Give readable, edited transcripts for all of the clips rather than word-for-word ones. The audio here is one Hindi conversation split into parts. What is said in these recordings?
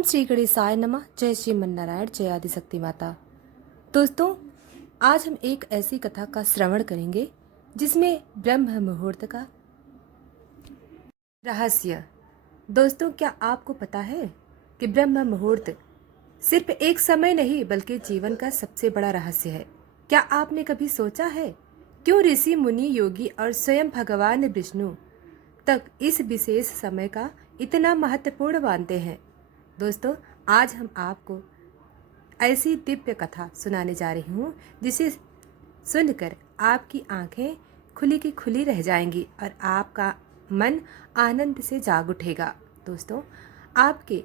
ओम श्री गणेशाय नमः। जय श्रीमन्नारायण, जय आदिशक्ति माता। दोस्तों, आज हम एक ऐसी कथा का श्रवण करेंगे जिसमें ब्रह्म मुहूर्त का रहस्य। दोस्तों, क्या आपको पता है कि ब्रह्म मुहूर्त सिर्फ एक समय नहीं बल्कि जीवन का सबसे बड़ा रहस्य है। क्या आपने कभी सोचा है क्यों ऋषि मुनि योगी और स्वयं भगवान विष्णु तक इस विशेष समय का इतना महत्वपूर्ण मानते हैं। दोस्तों, आज हम आपको ऐसी दिव्य कथा सुनाने जा रही हूँ जिसे सुनकर आपकी आंखें खुली की खुली रह जाएंगी और आपका मन आनंद से जाग उठेगा। दोस्तों, आपके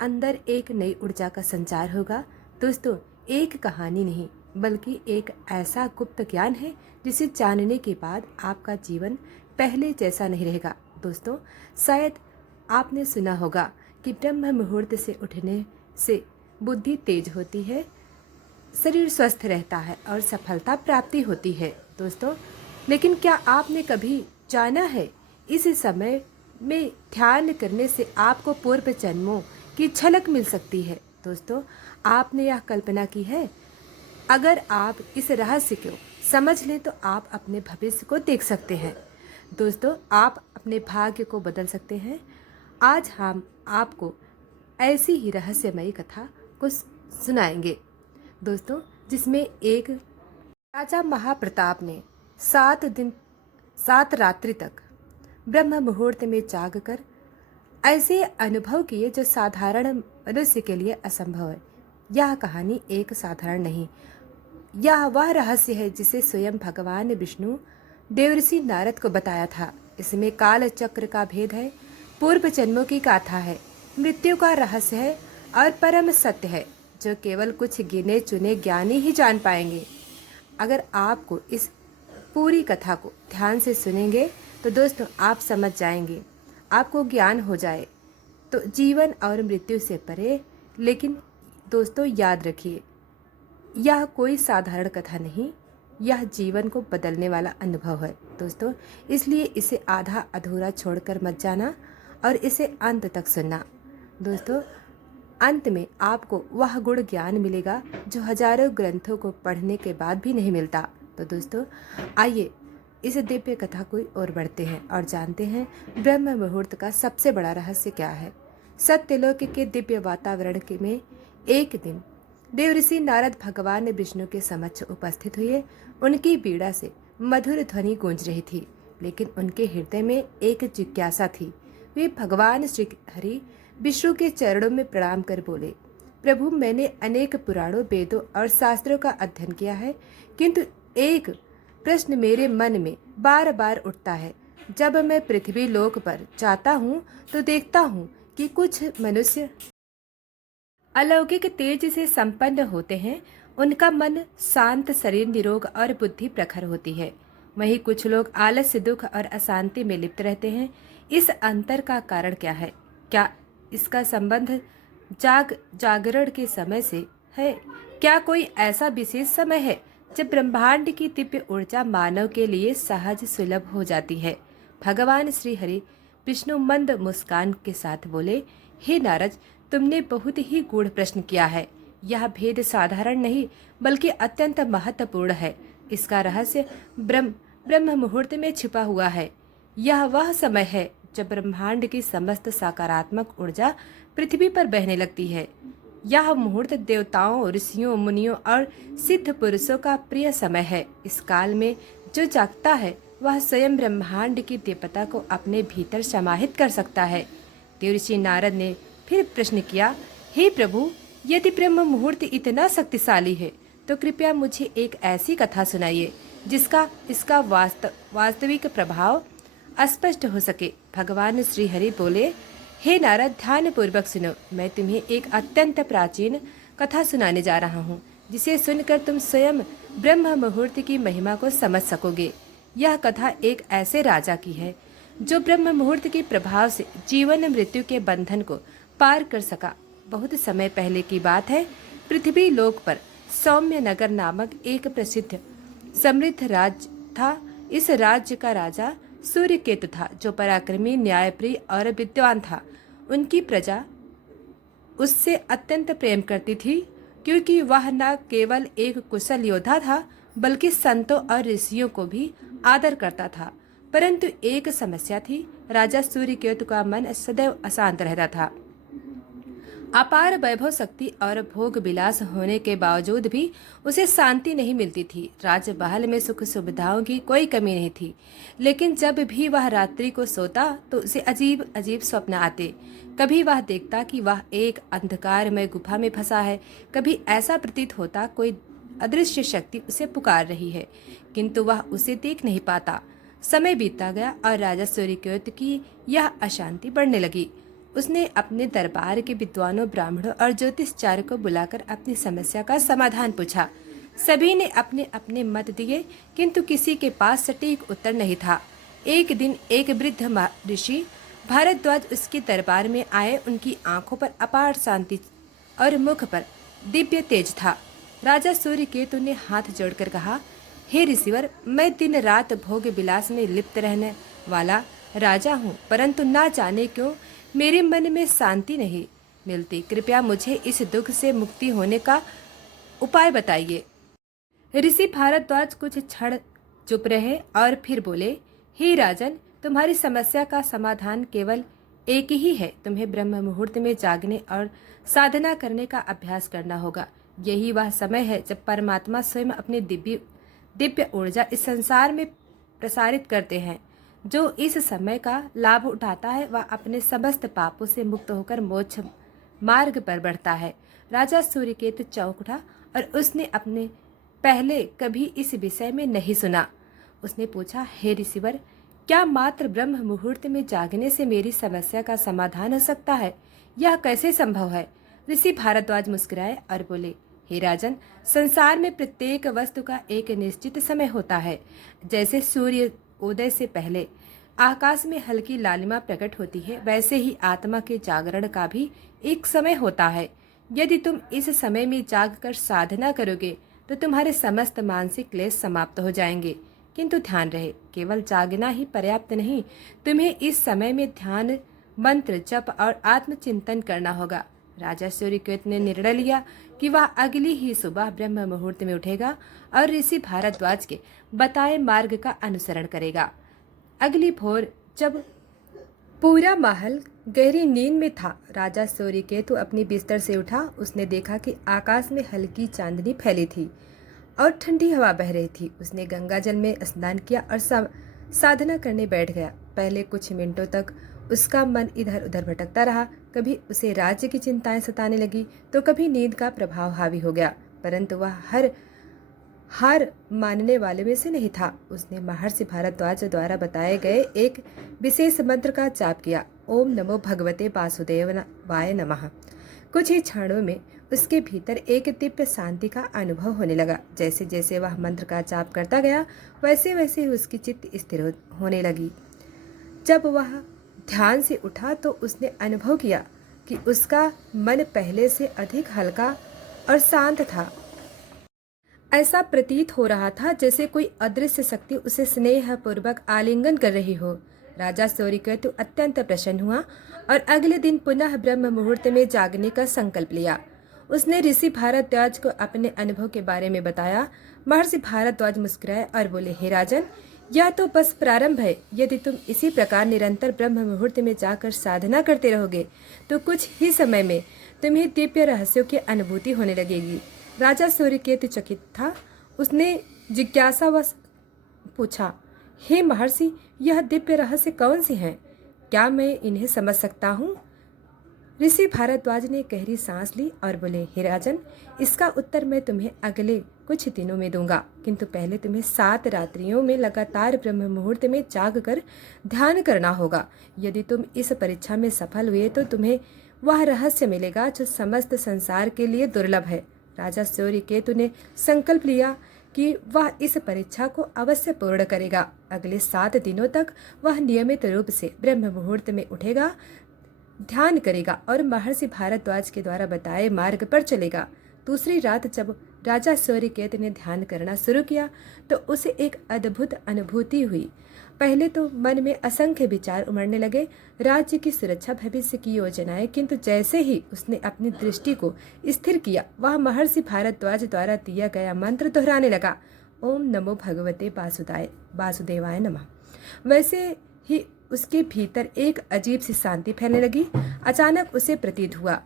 अंदर एक नई ऊर्जा का संचार होगा। दोस्तों, एक कहानी नहीं बल्कि एक ऐसा गुप्त ज्ञान है जिसे जानने के बाद आपका जीवन पहले जैसा नहीं रहेगा। दोस्तों, शायद आपने सुना होगा कि ब्रह्म मुहूर्त से उठने से बुद्धि तेज होती है, शरीर स्वस्थ रहता है और सफलता प्राप्ति होती है। दोस्तों, लेकिन क्या आपने कभी जाना है इस समय में ध्यान करने से आपको पूर्व जन्मों की झलक मिल सकती है। दोस्तों, आपने यह कल्पना की है, अगर आप इस रहस्य को समझ लें तो आप अपने भविष्य को देख सकते हैं। दोस्तों, आप अपने भाग्य को बदल सकते हैं। आज हम आपको ऐसी ही रहस्यमयी कथा को सुनाएंगे। दोस्तों, जिसमें एक राजा महाप्रताप ने 7 दिन 7 रात्रि तक ब्रह्म मुहूर्त में जागकर ऐसे अनुभव किए जो साधारण मनुष्य के लिए असंभव है। यह कहानी एक साधारण नहीं, यह वह रहस्य है जिसे स्वयं भगवान विष्णु देवर्षि नारद को बताया था। इसमें काल चक्र का भेद है, पूर्व जन्मों की गाथा है, मृत्यु का रहस्य है और परम सत्य है जो केवल कुछ गिने चुने ज्ञानी ही जान पाएंगे। अगर आपको इस पूरी कथा को ध्यान से सुनेंगे तो दोस्तों आप समझ जाएंगे, आपको ज्ञान हो जाए तो जीवन और मृत्यु से परे। लेकिन दोस्तों, याद रखिए, यह कोई साधारण कथा नहीं, यह जीवन को बदलने वाला अनुभव है। दोस्तों, इसलिए इसे आधा अधूरा छोड़कर मत जाना और इसे अंत तक सुनना। दोस्तों, अंत में आपको वह गुण ज्ञान मिलेगा जो हजारों ग्रंथों को पढ़ने के बाद भी नहीं मिलता। तो दोस्तों, आइए इस दिव्य कथा को और बढ़ते हैं और जानते हैं ब्रह्म मुहूर्त का सबसे बड़ा रहस्य क्या है। सत्यलोक के दिव्य वातावरण के में एक दिन देवर्षि नारद भगवान विष्णु के समक्ष उपस्थित हुए। उनकी बीड़ा से मधुर ध्वनि गूंज रही थी, लेकिन उनके हृदय में एक जिज्ञासा थी। वे भगवान श्री हरि विष्णु के चरणों में प्रणाम कर बोले, प्रभु, मैंने अनेक पुराणों, वेदों और शास्त्रों का अध्ययन किया है, किंतु एक प्रश्न मेरे मन में बार बार उठता है। जब मैं पृथ्वी लोक पर जाता हूँ तो देखता हूँ कि कुछ मनुष्य अलौकिक तेज से संपन्न होते हैं, उनका मन शांत, शरीर निरोग और बुद्धि प्रखर होती है। वहीं कुछ लोग आलस्य, दुख और अशांति में लिप्त रहते हैं। इस अंतर का कारण क्या है? क्या इसका संबंध जागरण के समय से है? क्या कोई ऐसा विशेष समय है जब ब्रह्मांड की दिव्य ऊर्जा मानव के लिए सहज सुलभ हो जाती है? भगवान श्री हरि विष्णु मंद मुस्कान के साथ बोले, हे नारद, तुमने बहुत ही गूढ़ प्रश्न किया है। यह भेद साधारण नहीं बल्कि अत्यंत महत्वपूर्ण है। इसका रहस्य ब्रह्म मुहूर्त में छिपा हुआ है। यह वह समय है जब ब्रह्मांड की समस्त सकारात्मक ऊर्जा पृथ्वी पर बहने लगती है। यह मुहूर्त देवताओं, ऋषियों, मुनियों और सिद्ध पुरुषों का प्रिय समय है। इस काल में जो जागता है वह स्वयं ब्रह्मांड की दिव्यता को अपने भीतर समाहित कर सकता है। देवर्षि नारद ने फिर प्रश्न किया, हे प्रभु, यदि ब्रह्म मुहूर्त इतना शक्तिशाली है तो कृपया मुझे एक ऐसी कथा सुनाइए जिसका इसका वास्तविक प्रभाव स्पष्ट हो सके। भगवान श्री हरि बोले, हे नारद, ध्यान पूर्वक सुनो। मैं तुम्हें एक अत्यंत प्राचीन कथा सुनाने जा रहा हूँ, जिसे सुनकर तुम स्वयं ब्रह्म मुहूर्त की महिमा को समझ सकोगे। यह कथा एक ऐसे राजा की है जो ब्रह्म मुहूर्त के प्रभाव से जीवन मृत्यु के बंधन को पार कर सका। बहुत समय पहले की बात है। पृथ्वी लोक पर सौम्य नगर नामक एक प्रसिद्ध समृद्ध राज्य था। इस राज्य का राजा सूर्यकेतु था, जो पराक्रमी, न्यायप्रिय और विद्वान था। उससे अत्यंत प्रेम करती थी, क्योंकि वह न केवल एक कुशल योद्धा था बल्कि संतों और ऋषियों को भी आदर करता था। परंतु एक समस्या थी, राजा सूर्यकेतु का मन सदैव अशांत रहता था। अपार वैभव शक्ति और भोग विलास होने के बावजूद भी उसे शांति नहीं मिलती थी। राजमहल में सुख सुविधाओं की कोई कमी नहीं थी, लेकिन जब भी वह रात्रि को सोता तो उसे अजीब अजीब स्वप्न आते। कभी वह देखता कि वह एक अंधकारमय गुफा में फंसा है, कभी ऐसा प्रतीत होता कोई अदृश्य शक्ति उसे पुकार रही है, किंतु वह उसे देख नहीं पाता। समय बीतता गया और राजा सूर्यकेतु की यह अशांति बढ़ने लगी। उसने अपने दरबार के विद्वानों, ब्राह्मणों और ज्योतिषचार्यों को बुलाकर अपनी समस्या का समाधान पूछा। सभी ने अपने अपने मत दिए, किंतु किसी के पास सटीक उत्तर नहीं था। एक दिन एक वृद्ध ऋषि भारद्वाज उसके दरबार में आए। उनकी आंखों पर अपार शांति और मुख पर दिव्य तेज था। राजा सूर्यकेतु ने हाथ जोड़कर कहा, हे ऋषिवर, मैं दिन रात भोग विलास में लिप्त रहने वाला राजा हूँ, परंतु ना जाने क्यों मेरे मन में शांति नहीं मिलती। कृपया मुझे इस दुख से मुक्ति होने का उपाय बताइए। ऋषि भारद्वाज कुछ क्षण चुप रहे और फिर बोले, हे राजन, तुम्हारी समस्या का समाधान केवल एक ही है। तुम्हें ब्रह्म मुहूर्त में जागने और साधना करने का अभ्यास करना होगा। यही वह समय है जब परमात्मा स्वयं अपनी दिव्य ऊर्जा इस संसार में प्रसारित करते हैं। जो इस समय का लाभ उठाता है वह अपने समस्त पापों से मुक्त होकर मोक्ष मार्ग पर बढ़ता है। राजा सूर्यकेतु चौंक उठा और उसने अपने पहले कभी इस विषय में नहीं सुना। उसने पूछा, हे ऋषिवर, क्या मात्र ब्रह्म मुहूर्त में जागने से मेरी समस्या का समाधान हो सकता है? यह कैसे संभव है? ऋषि भारद्वाज मुस्कुराए और बोले, हे राजन, संसार में प्रत्येक वस्तु का एक निश्चित समय होता है। जैसे सूर्य उदय से पहले आकाश में हल्की लालिमा प्रकट होती है, वैसे ही आत्मा के जागरण का भी एक समय होता है। यदि तुम इस समय में जागकर साधना करोगे तो तुम्हारे समस्त मानसिक क्लेश समाप्त हो जाएंगे। किंतु ध्यान रहे, केवल जागना ही पर्याप्त नहीं, तुम्हें इस समय में ध्यान, मंत्र जप और आत्मचिंतन करना होगा। राजा सूर्यकेतु ने निर्णय लिया कि वह अगली ही सुबह ब्रह्म मुहूर्त में उठेगा और ऋषि भारद्वाज के बताए मार्ग का अनुसरण करेगा। अगली भोर जब पूरा महल गहरी नींद में था, राजा सूर्यकेतु अपनी बिस्तर से उठा। उसने देखा कि आकाश में हल्की चांदनी फैली थी और ठंडी हवा बह रही थी। उसने गंगा जल में स्नान किया और साधना करने बैठ गया। पहले कुछ मिनटों तक उसका मन इधर उधर भटकता रहा। कभी उसे राज्य की चिंताएं सताने लगी तो कभी नींद का प्रभाव हावी हो गया, परंतु वह हार मानने वाले में से नहीं था। उसने महर्षि भारद्वाज द्वारा बताए गए एक विशेष मंत्र का जाप किया, ओम नमो भगवते वासुदेवाय नमः। कुछ ही क्षणों में उसके भीतर एक दिव्य शांति का अनुभव होने लगा। जैसे जैसे वह मंत्र का जाप करता गया, वैसे वैसे उसकी चित्त स्थिर होने लगी। जब वह ध्यान से उठा तो उसने अनुभव किया कि उसका मन पहले से अधिक हल्का और शांत था। ऐसा प्रतीत हो रहा था जैसे कोई अदृश्य शक्ति उसे स्नेहपूर्वक आलिंगन कर रही हो। राजा सूर्यकेतु अत्यंत प्रसन्न हुआ और अगले दिन पुनः ब्रह्म मुहूर्त में जागने का संकल्प लिया। उसने ऋषि भारद्वाज को अपने अनुभव के बारे में बताया। महर्षि भारद्वाज मुस्कुराए और बोले, हे राजन, यह तो बस प्रारंभ है। यदि तुम इसी प्रकार निरंतर ब्रह्म मुहूर्त में जाकर साधना करते रहोगे तो कुछ ही समय में तुम्हें दिव्य रहस्यों की अनुभूति होने लगेगी। राजा सूर्यकेतु चकित था। उसने जिज्ञासावश पूछा, हे महर्षि, यह दिव्य रहस्य कौन से हैं? क्या मैं इन्हें समझ सकता हूँ? ऋषि भारद्वाज ने गहरी सांस ली और बोले, हे राजन, इसका उत्तर मैं तुम्हें अगले कुछ दिनों में दूंगा, किंतु पहले तुम्हें 7 रात्रियों में लगातार ब्रह्म मुहूर्त में जागकर ध्यान करना होगा। यदि तुम इस परीक्षा में सफल हुए तो तुम्हें वह रहस्य मिलेगा जो समस्त संसार के लिए दुर्लभ है। राजा सूर्यकेतु ने संकल्प लिया कि वह इस परीक्षा को अवश्य पूर्ण करेगा। अगले 7 दिनों तक वह नियमित रूप से ब्रह्म मुहूर्त में उठेगा, ध्यान करेगा और महर्षि भारद्वाज के द्वारा बताए मार्ग पर चलेगा। दूसरी रात जब राजा सूर्यकेतु ने ध्यान करना शुरू किया तो उसे एक अद्भुत अनुभूति हुई। पहले तो मन में असंख्य विचार उमड़ने लगे, राज्य की सुरक्षा, भविष्य की योजनाएं। किंतु जैसे ही उसने अपनी दृष्टि को स्थिर किया, वह महर्षि भारद्वाज द्वारा दिया गया मंत्र दोहराने लगा, ओम नमो भगवते वासुदेवाय नमः। वैसे ही उसके भीतर एक अजीब सी शांति फैलने लगी। अचानक उसे प्रतीत हुआ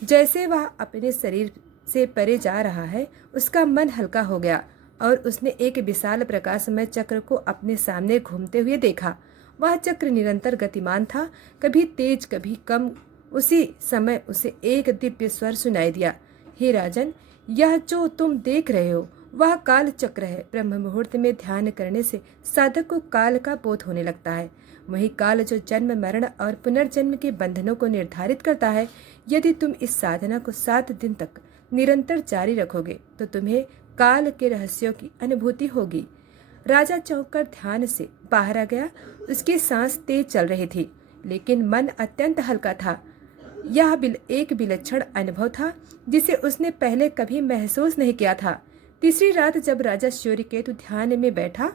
जैसे वह अपने शरीर से परे जा रहा है। उसका मन हल्का हो गया और उसने एक विशाल प्रकाशमय चक्र को अपने सामने घूमते हुए देखा। वह चक्र निरंतर गतिमान था, कभी तेज कभी कम। उसी समय उसे एक दिव्य स्वर सुनाई दिया, हे राजन, यह जो तुम देख रहे हो वह काल चक्र है। ब्रह्म मुहूर्त में ध्यान करने से साधक को काल का बोध होने लगता है। वही काल जो जन्म, मरण और पुनर्जन्म के बंधनों को निर्धारित करता है। यदि तुम इस साधना को 7 दिन तक निरंतर जारी रखोगे तो तुम्हें काल के रहस्यों की अनुभूति होगी। राजा चौंक कर ध्यान से बाहर आ गया। उसकी सांस तेज चल रही थी, लेकिन मन अत्यंत हल्का था। यह एक विलक्षण अनुभव था जिसे उसने पहले कभी महसूस नहीं किया था। तीसरी रात जब राजा सूर्यकेतु ध्यान में बैठा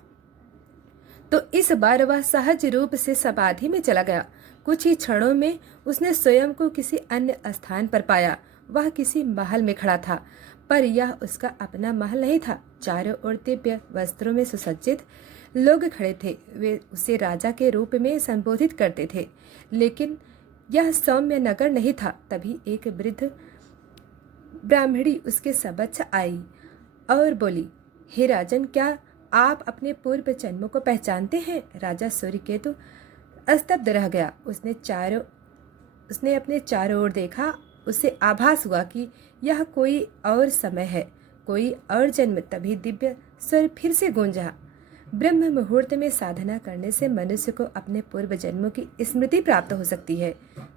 तो इस बार वह सहज रूप से समाधि में चला गया। कुछ ही क्षणों में उसने स्वयं को किसी अन्य स्थान पर पाया। वह किसी महल में खड़ा था, पर यह उसका अपना महल नहीं था। चारों ओर दिव्य वस्त्रों में सुसज्जित लोग खड़े थे। वे उसे राजा के रूप में संबोधित करते थे, लेकिन यह सौम्य नगर नहीं था। तभी एक वृद्ध ब्राह्मणी उसके समक्ष आई और बोली, हे राजन, क्या आप अपने पूर्व जन्मों को पहचानते हैं? राजा सूर्यकेतु स्तब्ध रह गया। उसने अपने चारों ओर देखा। उसे आभास हुआ कि यह कोई और समय है, कोई और जन्म। तभी दिव्य स्वर फिर से गूंजा, ब्रह्म मुहूर्त में साधना करने से मनुष्य को अपने पूर्व जन्मों की स्मृति प्राप्त हो सकती है।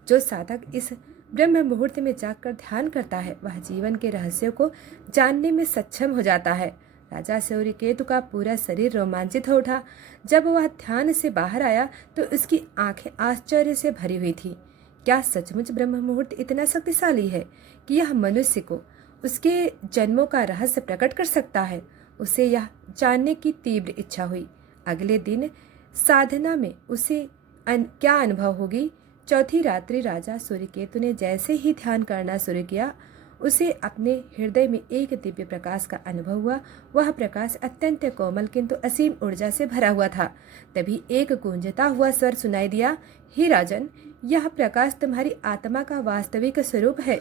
जो साधक इस ब्रह्म मुहूर्त में जाकर ध्यान करता है, वह जीवन के रहस्यों को जानने में सक्षम हो जाता है। राजा सूर्यकेतु का पूरा शरीर रोमांचित हो उठा। जब वह ध्यान से बाहर आया तो उसकी आंखें आश्चर्य से भरी हुई थी। क्या सचमुच ब्रह्म मुहूर्त इतना शक्तिशाली है कि यह मनुष्य को उसके जन्मों का रहस्य प्रकट कर सकता है? उसे यह जानने की तीव्र इच्छा हुई। अगले दिन साधना में उसे क्या अनुभव होगी। चौथी रात्रि राजा सूर्यकेतु ने जैसे ही ध्यान करना शुरू किया, उसे अपने हृदय में एक दिव्य प्रकाश का अनुभव हुआ। वह प्रकाश अत्यंत कोमल किंतु असीम ऊर्जा से भरा हुआ था। तभी एक गूंजता हुआ स्वर सुनाई दिया, हे राजन, यह प्रकाश तुम्हारी आत्मा का वास्तविक स्वरूप है।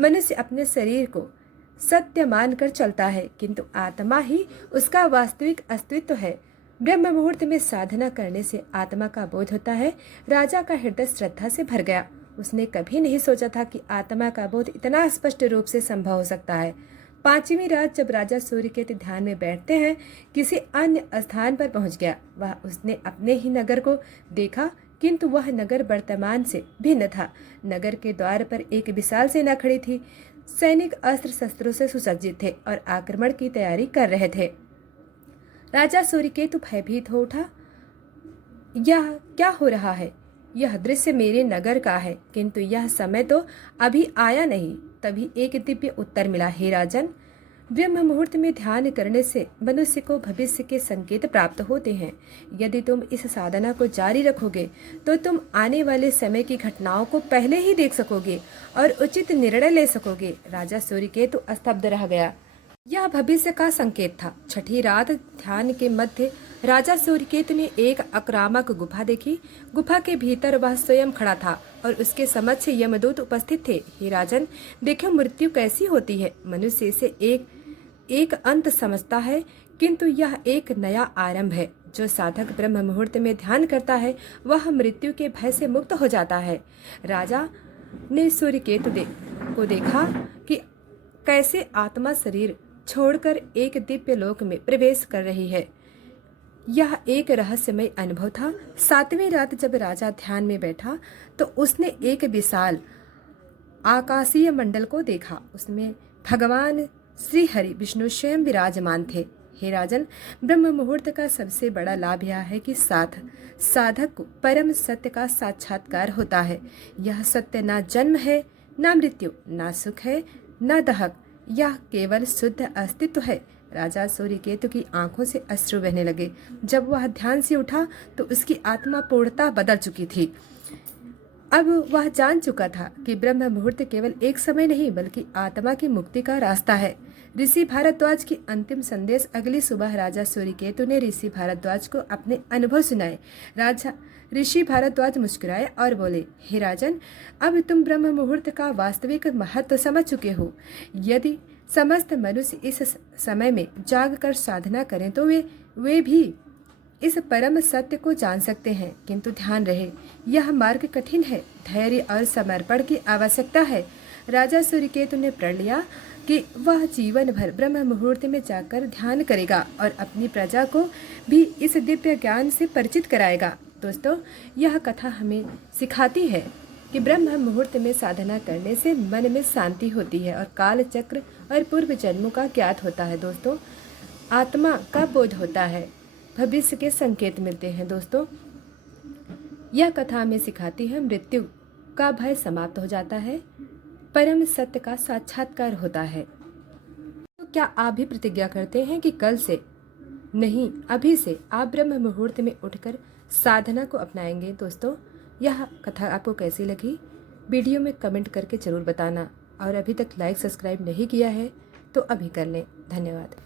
मनुष्य अपने शरीर को सत्य मानकर चलता है, किंतु आत्मा ही उसका वास्तविक अस्तित्व है। ब्रह्म मुहूर्त में साधना करने से आत्मा का बोध होता है। राजा का हृदय श्रद्धा से भर गया। उसने कभी नहीं सोचा था कि आत्मा का बोध इतना स्पष्ट रूप से संभव हो सकता है। 5वीं रात जब राजा सूर्यकेतु ध्यान में बैठते हैं, किसी अन्य स्थान पर पहुंच गया। उसने अपने ही नगर को देखा, किंतु वह नगर वर्तमान से भिन्न था। नगर के द्वार पर एक विशाल सेना खड़ी थी। सैनिक अस्त्र शस्त्रों से सुसज्जित थे और आक्रमण की तैयारी कर रहे थे। राजा सूर्यकेतु भयभीत हो उठा। यह क्या हो रहा है? यह दृश्य मेरे नगर का है, किंतु यह समय तो अभी आया नहीं। तभी एक दिव्य उत्तर मिला, हे राजन, ब्रह्म मुहूर्त में ध्यान करने से मनुष्य को भविष्य के संकेत प्राप्त होते हैं। यदि तुम इस साधना को जारी रखोगे तो तुम आने वाले समय की घटनाओं को पहले ही देख सकोगे और उचित निर्णय ले सकोगे। राजा सूर्यकेतु स्तब्ध रह गया। यह भविष्य का संकेत था। छठी रात ध्यान के मध्य राजा सूर्यकेतु ने एक आक्रामक गुफा देखी। गुफा के भीतर वह स्वयं खड़ा था और उसके समक्ष यमदूत उपस्थित थे। हे राजन, देखो मृत्यु कैसी होती है। मनुष्य इसे एक अंत समझता है, किंतु यह एक नया आरंभ है। जो साधक ब्रह्म मुहूर्त में ध्यान करता है, वह मृत्यु के भय से मुक्त हो जाता है। राजा ने सूर्यकेतु को देखा कि कैसे आत्मा शरीर छोड़कर एक दिव्य लोक में प्रवेश कर रही है। यह एक रहस्यमय अनुभव था। 7वीं रात जब राजा ध्यान में बैठा तो उसने एक विशाल आकाशीय मंडल को देखा। उसमें भगवान श्री हरि विष्णु स्वयं विराजमान थे। हे राजन, ब्रह्म मुहूर्त का सबसे बड़ा लाभ यह है कि साधक को परम सत्य का साक्षात्कार होता है। यह सत्य ना जन्म है, ना मृत्यु, ना सुख है, ना दहक, यह केवल शुद्ध अस्तित्व है। राजा सूर्यकेतु की आंखों से अश्रु बहने लगे। जब वह ध्यान से उठा तो उसकी आत्मा पूर्णतः बदल चुकी थी। अब वह जान चुका था कि ब्रह्म मुहूर्त केवल एक समय नहीं बल्कि आत्मा की मुक्ति का रास्ता है। ऋषि भारद्वाज की अंतिम संदेश। अगली सुबह राजा सूर्यकेतु ने ऋषि भारद्वाज को अपने अनुभव सुनाए। राजा ऋषि भारद्वाज मुस्कुराए और बोले, हे राजन, अब तुम ब्रह्म मुहूर्त का वास्तविक महत्व समझ चुके हो। यदि समस्त मनुष्य इस समय में जाग कर साधना करें तो वे भी इस परम सत्य को जान सकते हैं। किंतु ध्यान रहे, यह मार्ग कठिन है। धैर्य और समर्पण की आवश्यकता है। राजा सूर्यकेतु ने प्रण लिया कि वह जीवन भर ब्रह्म मुहूर्त में जाकर ध्यान करेगा और अपनी प्रजा को भी इस दिव्य ज्ञान से परिचित कराएगा। दोस्तों, यह कथा हमें सिखाती है कि ब्रह्म मुहूर्त में साधना करने से मन में शांति होती है और काल चक्र और पूर्व जन्मों का ज्ञात होता है। दोस्तों, आत्मा का बोध होता है, भविष्य के संकेत मिलते हैं। दोस्तों, यह कथा हमें सिखाती है मृत्यु का भय समाप्त हो जाता है, परम सत्य का साक्षात्कार होता है। तो क्या आप भी प्रतिज्ञा करते हैं कि कल से नहीं, अभी से आप ब्रह्म मुहूर्त में उठकर साधना को अपनाएंगे? दोस्तों, यह कथा आपको कैसी लगी वीडियो में कमेंट करके ज़रूर बताना, और अभी तक लाइक सब्सक्राइब नहीं किया है तो अभी कर लें। धन्यवाद।